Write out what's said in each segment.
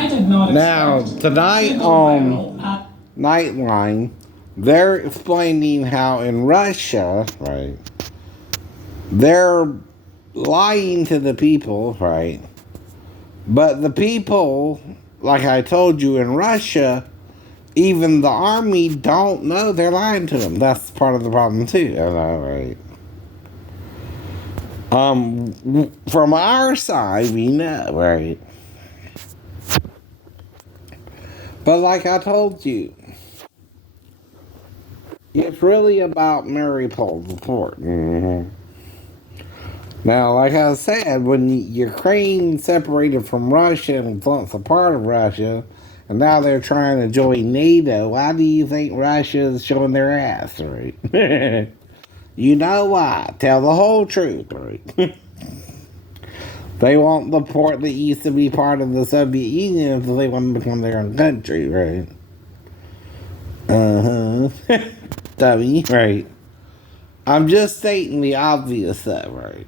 I did not Now, tonight on Nightline, they're explaining how in Russia, right, they're lying to the people, right? But the people, like I told you, in Russia, even the army don't know they're lying to them. That's part of the problem too, right? From our side, we know, right? But like I told you, it's really about Mariupol's report. Now, like I said, when Ukraine separated from Russia and once a part of Russia, and now they're trying to join NATO, why do you think Russia's showing their ass, right? You know why. Tell the whole truth, right? They want the port that used to be part of the Soviet Union so they want to become their own country, right? Dummy, right? I'm just stating the obvious, though, right?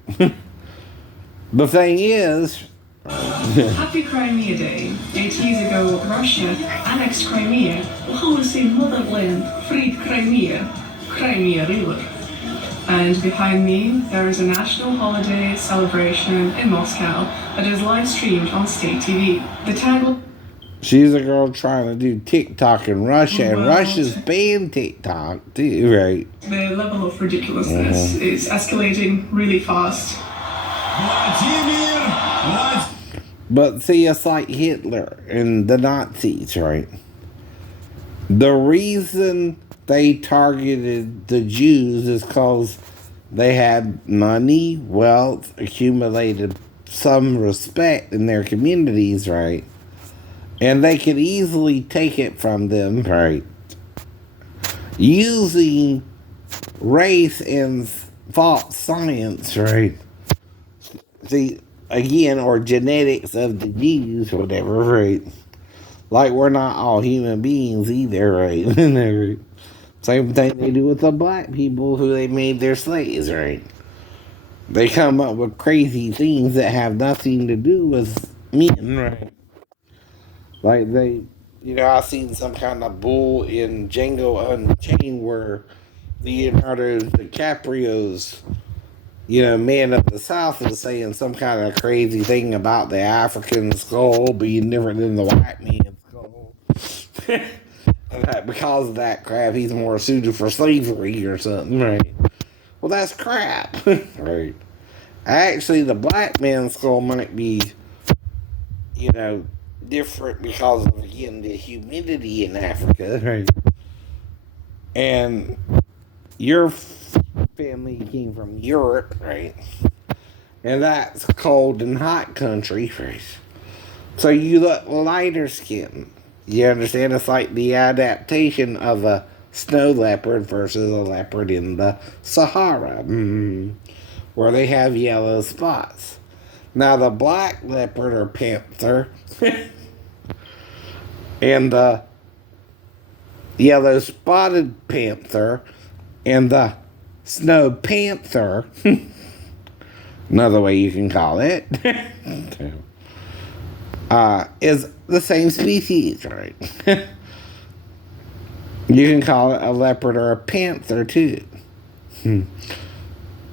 The thing is... Happy Crimea Day. 8 years ago, Russia annexed Crimea, the whole same motherland, freed Crimea, Crimea River. And behind me, there is a national holiday celebration in Moscow that is live streamed on state TV. The tagline... She's a girl trying to do TikTok in Russia, and Russia's banned TikTok too, right? The level of ridiculousness is escalating really fast. But see, it's like Hitler and the Nazis, right? The reason they targeted the Jews is because they had money, wealth, accumulated some respect in their communities, right? And they could easily take it from them, right? Using race and false science, right? See, again, or genetics of the Jews, or whatever, right? Like, we're not all human beings either, right? Same thing they do with the black people who they made their slaves, right? They come up with crazy things that have nothing to do with men, right? Like I seen some kind of bull in Django Unchained where Leonardo DiCaprio's, man of the South is saying some kind of crazy thing about the African skull being different than the white man's skull. And that because of that crap, he's more suited for slavery or something, right? Well, that's crap, right? Actually, the black man's skull might be, different because of, again, the humidity in Africa, right? And your family came from Europe, right? And that's cold and hot country, right? So you look lighter skin. You understand? It's like the adaptation of a snow leopard versus a leopard in the Sahara, where they have yellow spots. Now, the black leopard or panther and the yellow spotted panther and the snow panther, another way you can call it, is the same species, right? You can call it a leopard or a panther too.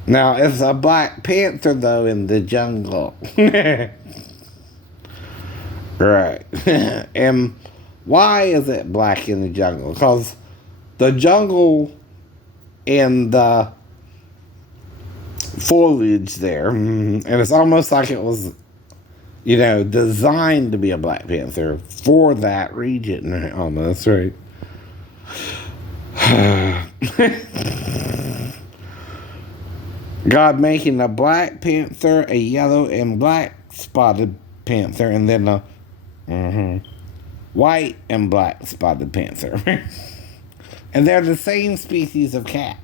Now, it's a black panther, though, in the jungle. Right. And why is it black in the jungle? Because the jungle and the foliage there, and it's almost like it was, designed to be a black panther for that region, almost, right? God making a black panther, a yellow and black spotted panther, and then a white and black spotted panther. And they're the same species of cat.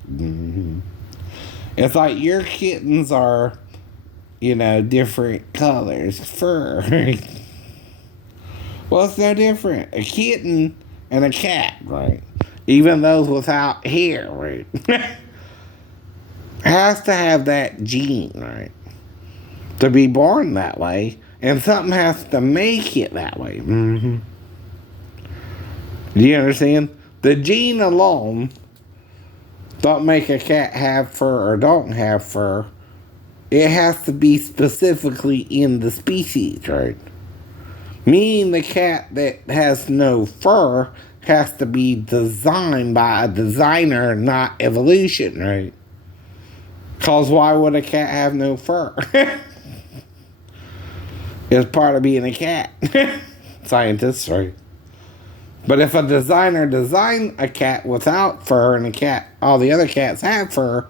It's like your kittens are, different colors, fur. Well, it's no different. A kitten and a cat, right? Even those without hair, right? Has to have that gene, right? To be born that way. And something has to make it that way. Mm-hmm. Do you understand? The gene alone don't make a cat have fur or don't have fur. It has to be specifically in the species, right? Meaning the cat that has no fur has to be designed by a designer, not evolution, right? Because why would a cat have no fur? It's part of being a cat. Scientists, right? But if a designer designed a cat without fur and all the other cats have fur,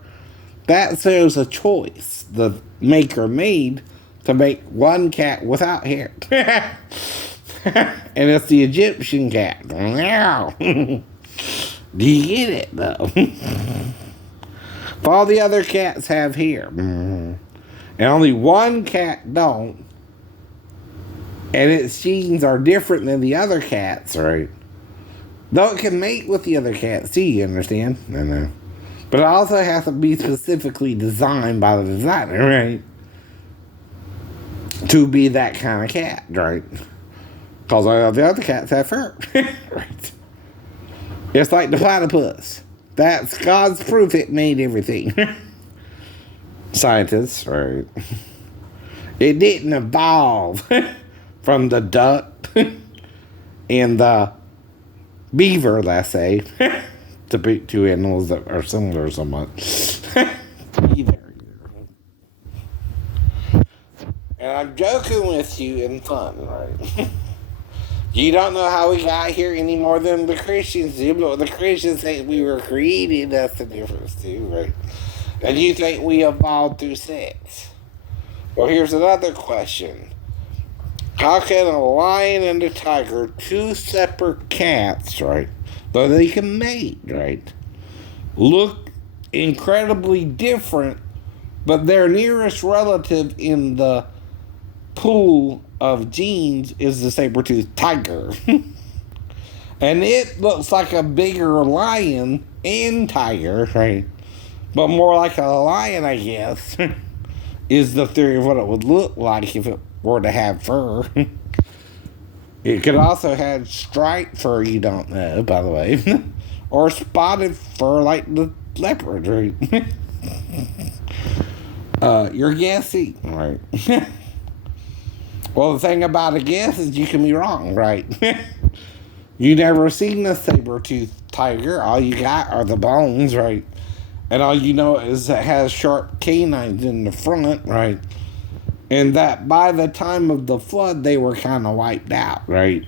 that shows a choice the maker made to make one cat without hair. And it's the Egyptian cat. Do you get it, though? If all the other cats have hair, and only one cat don't, and its genes are different than the other cats, right? Though it can mate with the other cats, too, you understand? I know. But it also has to be specifically designed by the designer, right? To be that kind of cat, right? Because all the other cats have fur. Right? It's like the platypus. That's God's proof it made everything. Scientists, right? It didn't evolve from the duck and the beaver, let's say, to be two animals that are similar so much. And I'm joking with you in fun, right? You don't know how we got here any more than the Christians do, but the Christians think we were created. That's the difference, too, right? And you think we evolved through sex. Well, here's another question. How can a lion and a tiger, two separate cats, right, though they can mate, right, look incredibly different, but their nearest relative in the pool of genes is the saber-toothed tiger. And it looks like a bigger lion and tiger, right, but more like a lion, I guess, is the theory of what it would look like if it were to have fur. It could also have striped fur, you don't know, by the way. Or spotted fur like the leopard, right? You're guessing, right? Well, the thing about a guess is you can be wrong, right? You never seen a saber-toothed tiger. All you got are the bones, right? And all you know is it has sharp canines in the front, right? And that by the time of the flood, they were kind of wiped out, right?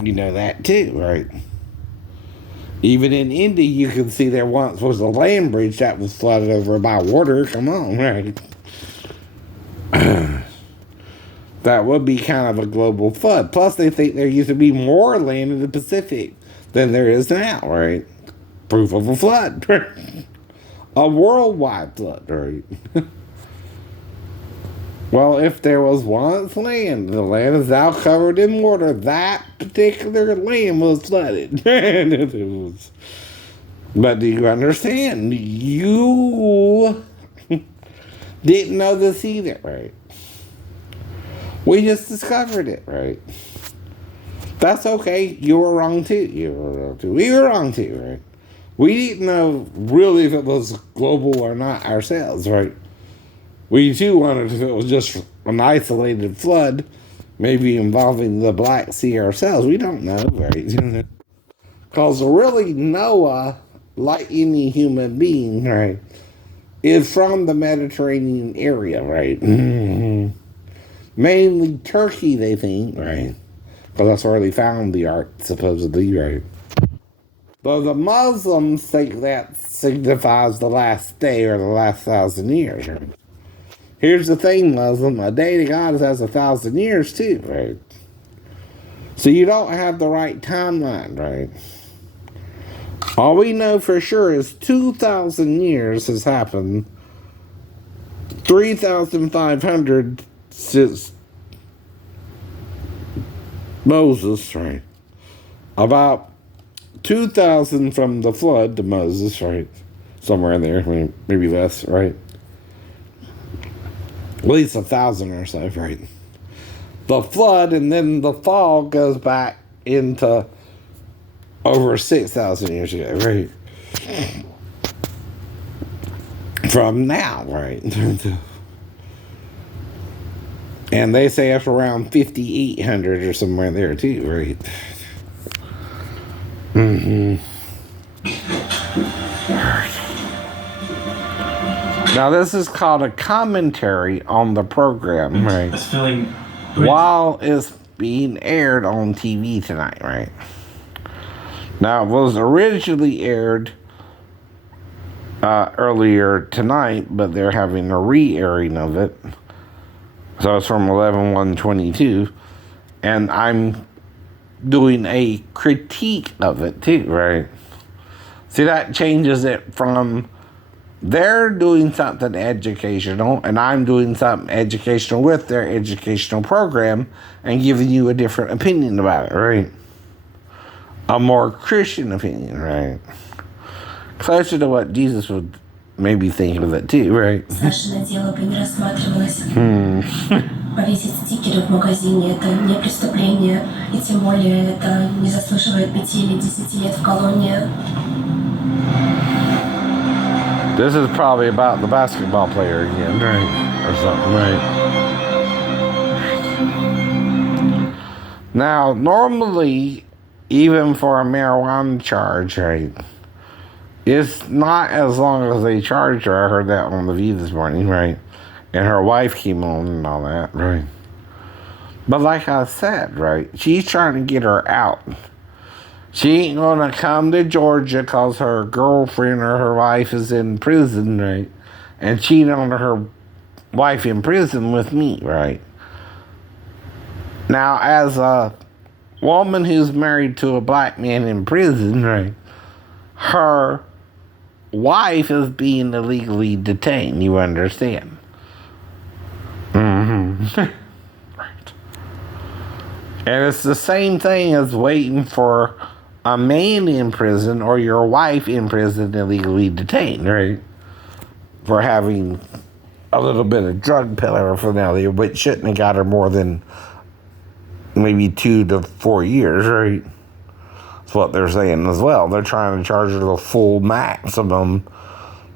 You know that too, right? Even in India, you can see there once was a land bridge that was flooded over by water. Come on, right? That would be kind of a global flood. Plus, they think there used to be more land in the Pacific than there is now, right? Proof of a flood. A worldwide flood, right? Well, if there was once land, the land is now covered in water. That particular land was flooded. But do you understand? You didn't know this either, right? We just discovered it, right? That's okay. You were wrong too. You were wrong too. We were wrong too, right? We didn't know really if it was global or not ourselves, right? We too wondered if it was just an isolated flood, maybe involving the Black Sea ourselves. We don't know, right? Because really Noah, like any human being, right, is from the Mediterranean area, right? Mm-hmm. Mainly Turkey, they think, right? Because that's where they found the ark, supposedly, right? But the Muslims think that signifies the last day or the last 1,000 years, right? Here's the thing, Muslim. A day to God has 1,000 years, too, right? So you don't have the right timeline, right? All we know for sure is 2,000 years has happened. 3,500 since Moses, right? About 2,000 from the flood to Moses, right? Somewhere in there, maybe less, right? At least 1,000 or so, right? the flood, and then the fall goes back into over 6,000 years ago, right? From now, right? And they say it's around 5,800 or somewhere there too, right? Now this is called a commentary on the program, right? It's feeling While it's being aired on TV tonight, right? Now it was originally aired earlier tonight, but they're having a re-airing of it. So it's from 11/1/22, and I'm doing a critique of it too, right? See, that changes it from they're doing something educational, and I'm doing something educational with their educational program and giving you a different opinion about it, right? A more Christian opinion, right? Closer to what Jesus would maybe think of it too, right? Сашино дело бы не рассматривалось. Повесить стикеры в магазине – это не преступление, и тем более это не заслуживает 5 или 10 лет в колонии. This is probably about the basketball player again, right? Or something, right? Now, normally, even for a marijuana charge, right, it's not as long as they charge her. I heard that on The View this morning, right? And her wife came on and all that, right? But like I said, right, she's trying to get her out. She ain't gonna come to Georgia because her girlfriend or her wife is in prison, right? And cheat on her wife in prison with me, right? Now, as a woman who's married to a black man in prison, right, her wife is being illegally detained, you understand? Right. And it's the same thing as waiting for a man in prison or your wife in prison illegally detained, right? For having a little bit of drug paraphernalia, which shouldn't have got her more than maybe 2 to 4 years, right? That's what they're saying as well. They're trying to charge her the full maximum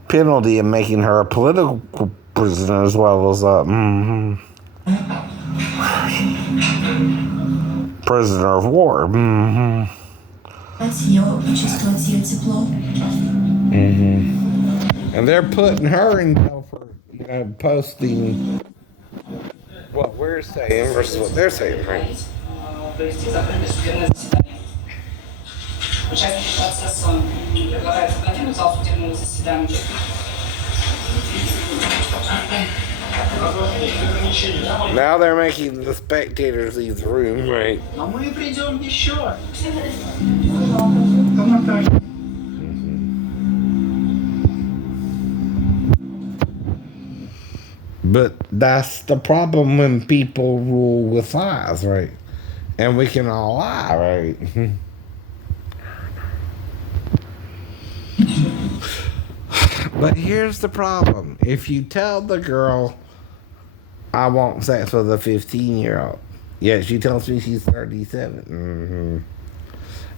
penalty and making her a political prisoner as well as a prisoner of war. And they're putting her in jail for, posting what we're saying versus what they're saying, right? Now they're making the spectators leave the room, right? But that's the problem when people rule with lies, right? And we can all lie, right? But here's the problem. If you tell the girl, I want sex with a 15-year-old, yet she tells me she's 37,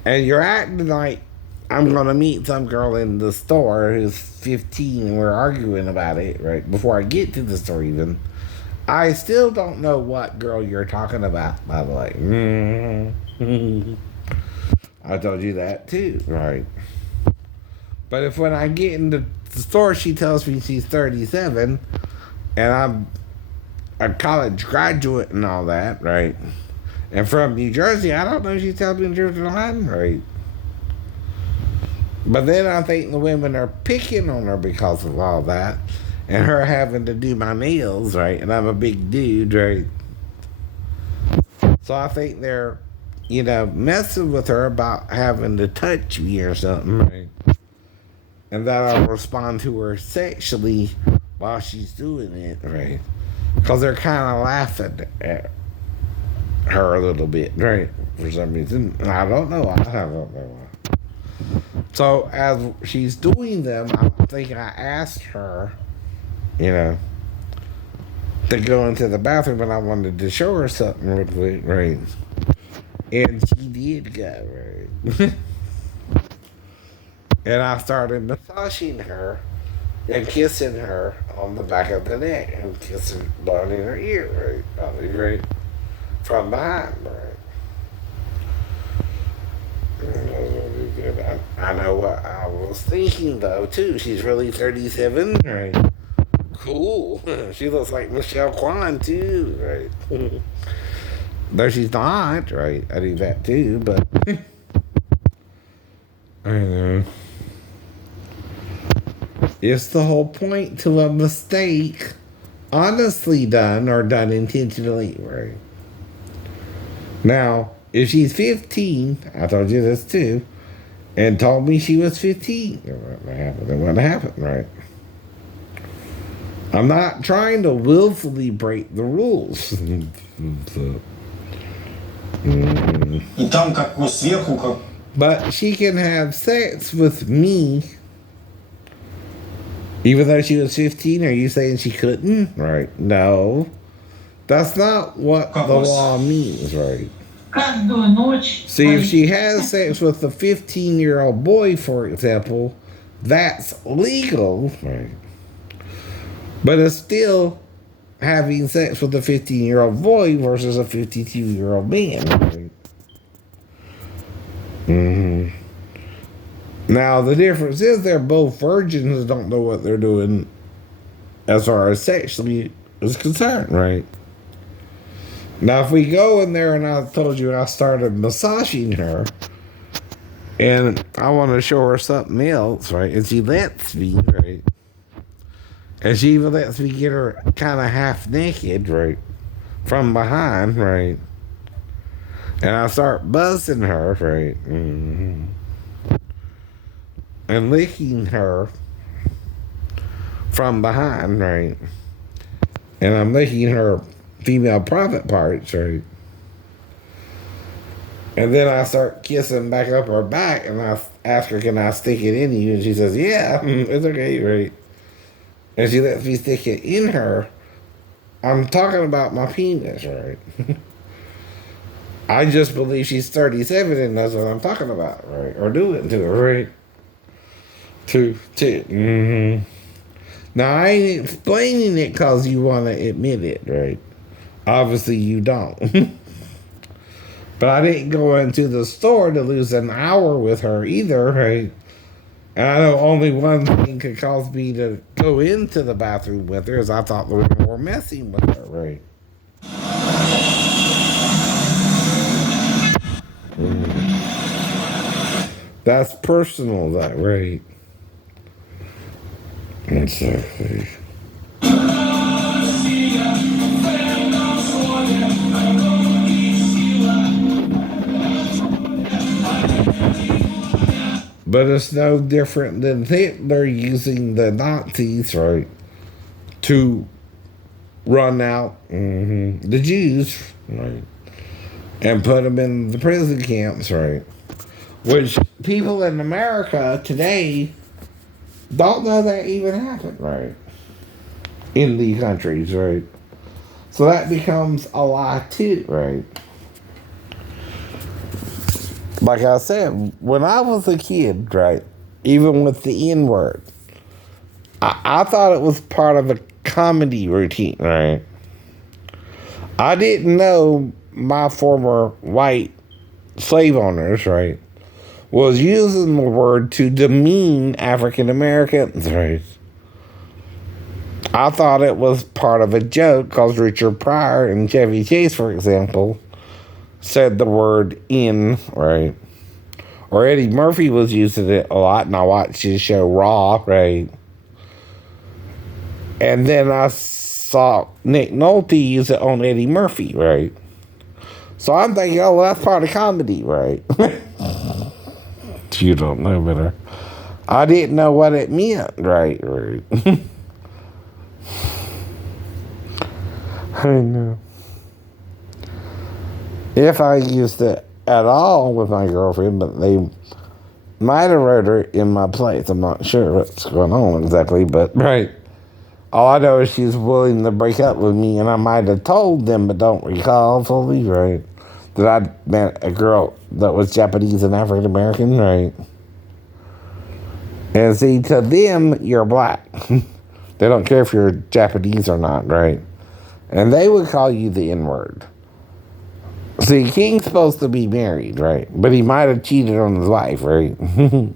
and you're acting like I'm going to meet some girl in the store who's 15 and we're arguing about it, right, before I get to the store even, I still don't know what girl you're talking about, by the way. I told you that too, right? But if when I get into the store she tells me she's 37 and I'm a college graduate and all that, right, and from New Jersey, I don't know if she's telling me the truth or not, right? But then I think the women are picking on her because of all that, and her having to do my nails, right? And I'm a big dude, right? So I think they're, messing with her about having to touch me or something, right? And that I'll respond to her sexually while she's doing it, right? Because they're kind of laughing at her a little bit, right? For some reason. I don't know. I don't know why. So as she's doing them, I think I asked her, to go into the bathroom, and I wanted to show her something real quick, right? And she did go, right? And I started massaging her and kissing her on the back of the neck and kissing down in her ear, right? Right? From behind, right? I know what I was thinking, though, too. She's really 37, right? Cool. She looks like Michelle Kwan, too, right? Though she's not, right? I do that, too, but... I know. It's the whole point to a mistake honestly done or done intentionally, right? Now, if she's 15, I told you this too, and told me she was 15, it wouldn't happen, right? I'm not trying to willfully break the rules. So, И там как бы сверху как... but she can have sex with me even though she was 15. Are you saying she couldn't? Right. No. That's not what the law means, right? See, if she has sex with a 15-year-old boy, for example, that's legal, right? But it's still having sex with a 15-year-old boy versus a 52-year-old man, right? Mm-hmm. Now, the difference is they're both virgins and don't know what they're doing as far as sexually is concerned, right? Now, if we go in there and I told you I started massaging her and I want to show her something else, right? And she lets me, right? And she even lets me get her kind of half naked, right? From behind, right? And I start buzzing her, right? Mm-hmm. And licking her from behind, right? And I'm licking her female private parts, right? And then I start kissing back up her back, and I ask her, can I stick it in you? And she says, yeah, it's okay, right? And she lets me stick it in her. I'm talking about my penis, right? I just believe she's 37 and that's what I'm talking about, right? Or doing to her, right? Mm-hmm. Now, I ain't explaining it because you want to admit it, right? Obviously, you don't. But I didn't go into the store to lose an hour with her either, right? And I know only one thing could cause me to go into the bathroom with her is I thought the women were messing with her, right? That's personal, that, right? Exactly. But it's no different than Hitler using the Nazis, right, to run out the Jews, right, and put them in the prison camps, right, which people in America today don't know that even happened, right, in these countries, right. So that becomes a lie too, right. Like I said, when I was a kid, right, even with the N-word, I thought it was part of a comedy routine, right? I didn't know my former white slave owners, right, was using the word to demean African Americans, right? I thought it was part of a joke because Richard Pryor and Chevy Chase, for example, said the word in, right? Or Eddie Murphy was using it a lot, and I watched his show Raw, right? And then I saw Nick Nolte use it on Eddie Murphy, right? So I'm thinking, oh, well, that's part of comedy, right? You don't know better. I didn't know what it meant, right? I know. If I used it at all with my girlfriend, but they might have wrote her in my place. I'm not sure what's going on exactly, but right. All I know is she was willing to break up with me, and I might have told them, but don't recall fully, right? That I met a girl that was Japanese and African American, right? And see, to them, you're black. They don't care if you're Japanese or not, right? And they would call you the N-word. See, King's supposed to be married, right? But he might have cheated on his wife, right? Things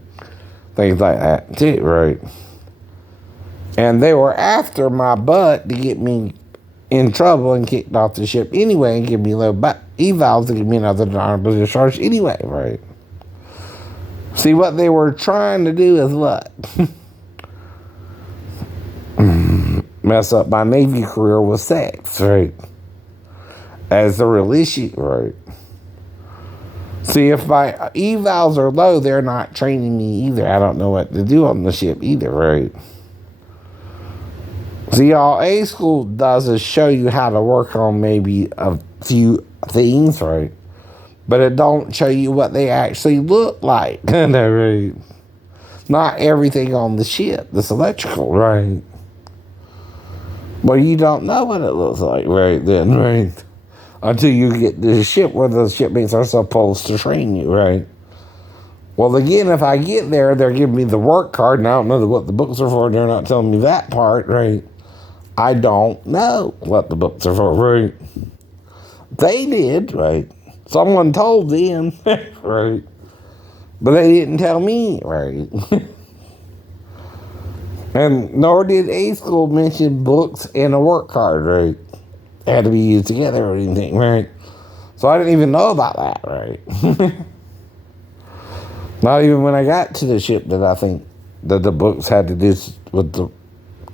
like that, too, right? And they were after my butt to get me in trouble and kicked off the ship anyway and give me low evals to give me another honorable discharge anyway, right? See, what they were trying to do is what? Mess up my Navy career with sex, right? As the real issue, right? See, if my evals are low, they're not training me either. I don't know what to do on the ship either, right? See, all A school does is show you how to work on maybe a few things, right? But it don't show you what they actually look like. Right? Not everything on the ship that's electrical, right? Well, you don't know what it looks like right then, right? Until you get to the ship where the shipmates are supposed to train you, right? Well, again, if I get there, they're giving me the work card, and I don't know what the books are for, and they're not telling me that part, right? I don't know what the books are for, right? They did, right? Someone told them, right? But they didn't tell me, right? And nor did A school mention books and a work card, right? They had to be used together or anything, right? So I didn't even know about that, right? Not even when I got to the ship did I think that the books had to do with the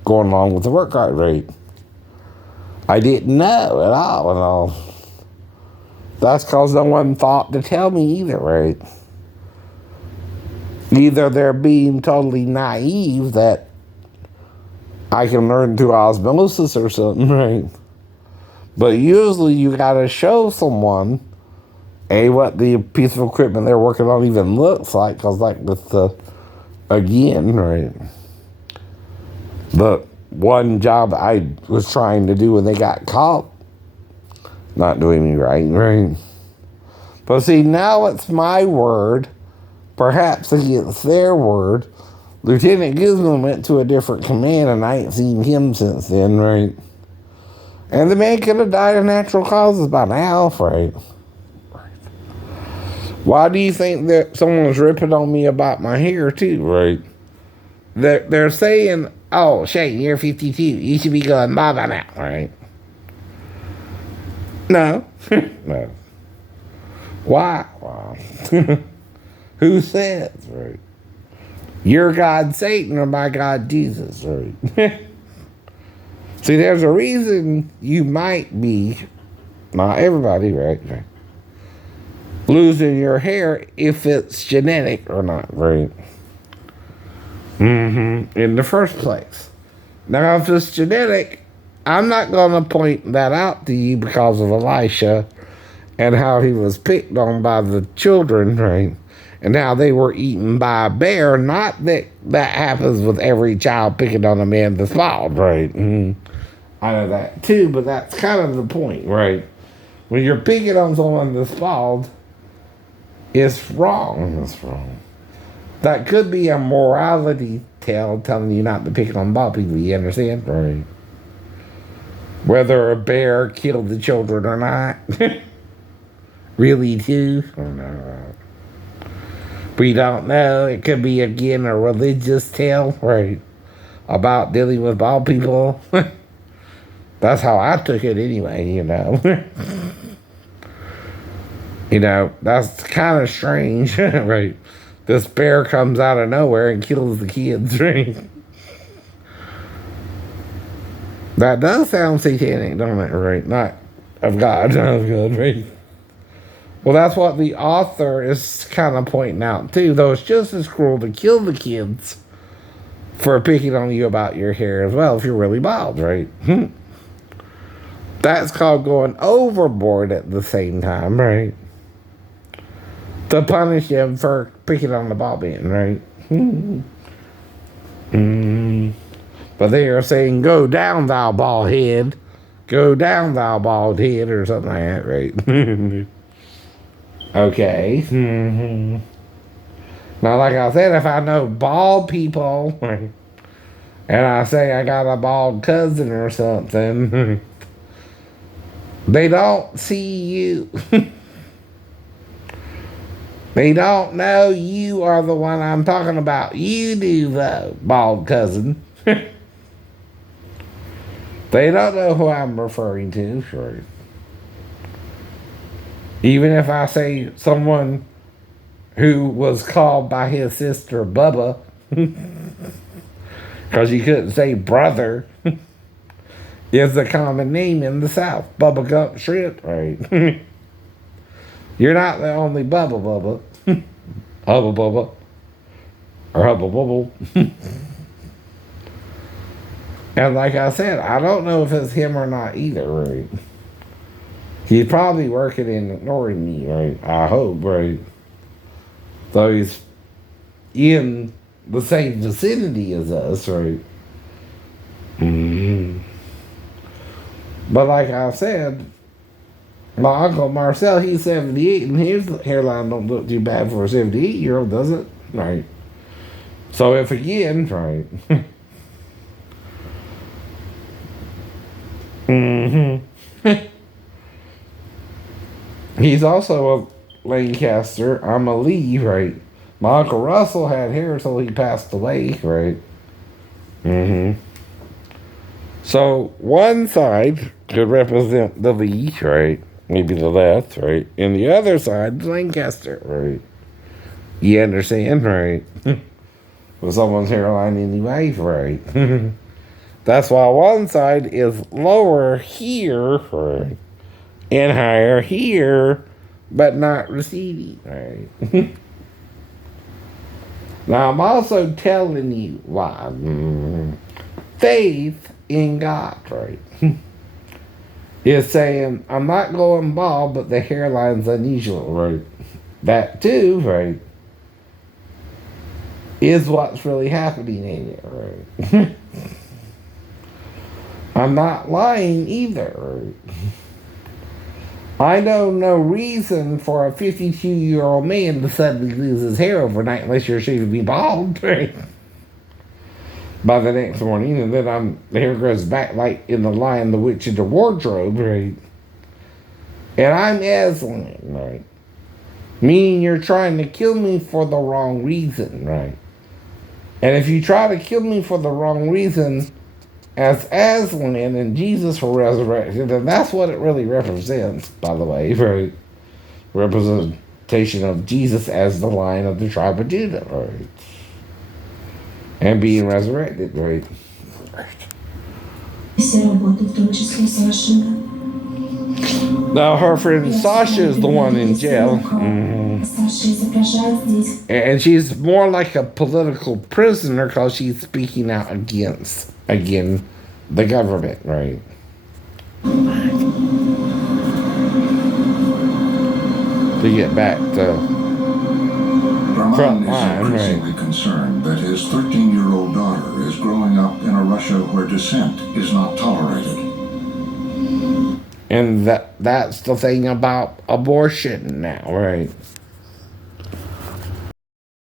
going along with the work card, right? I didn't know at all and all. That's because no one thought to tell me either, right? Either they're being totally naive that I can learn through osmosis or something, right? But usually you gotta show someone, what the piece of equipment they're working on even looks like, because like with the, again, right? The one job I was trying to do when they got caught not doing me right? But see, now it's my word, perhaps against their word. Lieutenant Guzman went to a different command, and I ain't seen him since then, right? And the man could have died of natural causes by now, right? Why do you think that someone's ripping on me about my hair, too, right? They're saying, oh, Shane, you're 52. You should be going bye by now, right? No. No. Why? Well, who says, right? Your God Satan or my God Jesus, right? See, there's a reason you might be, not everybody, right? Losing your hair if it's genetic or not, right? In the first place. Now, if it's genetic, I'm not going to point that out to you because of Elisha and how he was picked on by the children, right? And how they were eaten by a bear. Not that that happens with every child picking on a man that's bald, right? I know that too, but that's kind of the point, right? When you're picking on someone that's bald, it's wrong. It's wrong. That could be a morality tale telling you not to pick on bald people, you understand? Right? Whether a bear killed the children or not. Really, too? Oh, no. We don't know. It could be, again, a religious tale, right? About dealing with bald people. That's how I took it anyway, you know. You know, that's kind of strange, right? This bear comes out of nowhere and kills the kids, right? That does sound satanic, don't it, right? Not of God, not of God, right? Well, that's what the author is kind of pointing out, too. Though it's just as cruel to kill the kids for picking on you about your hair as well if you're really bald, right? That's called going overboard at the same time, right? To punish them for picking on the bald man, right? But they are saying, go down, thou bald head. Go down, thou bald head, or something like that, right? Okay. Mm-hmm. Now, like I said, if I know bald people, and I say I got a bald cousin or something, they don't see you. They don't know you are the one I'm talking about. You do, though, bald cousin. They don't know who I'm referring to, sure. Even if I say someone who was called by his sister Bubba, because you couldn't say brother, is a common name in the South. Bubba Gump Shrimp, right? You're not the only Bubba. Hubba Bubba. Or Hubba Bubble. And like I said, I don't know if it's him or not either, right? He's probably working and ignoring me, right? I hope, right? Though he's in the same vicinity as us, right? Mm-hmm. But like I said, my Uncle Marcel, he's 78, and his hairline don't look too bad for a 78-year-old, does it? Right. So if again, right. Mm-hmm. He's also a Lancaster. I'm a Lee, right? My Uncle Russell had hair until he passed away, right? Mm-hmm. So one side could represent the Lee, right? Maybe the left, right? And the other side, Lancaster, right? You understand, right? With someone's hairline anyway, right? That's why one side is lower here, right? And higher here, but not receding, right? Now, I'm also telling you why. Faith in God, right? Is saying, I'm not going bald, but the hairline's unusual, right? That too, right? Is what's really happening in it, right? I'm not lying either, right? I know no reason for a 52-year-old man to suddenly lose his hair overnight unless you're sure to be bald, right? By the next morning, and then the hair grows back like in the Lion, the Witch, and the Wardrobe, right? And I'm Aslan, right? Meaning you're trying to kill me for the wrong reason, right? And if you try to kill me for the wrong reason, as Aslan and Jesus were resurrected, and that's what it really represents, by the way, right? Representation of Jesus as the Lion of the tribe of Judah, right? And being resurrected, right? Now her friend Sasha is the one in jail. And she's more like a political prisoner because she's speaking out against, again, the government, right? To get back to front line, right? Concerned that his 13-year-old daughter is growing up in a Russia where dissent is not tolerated. And that's the thing about abortion now, right?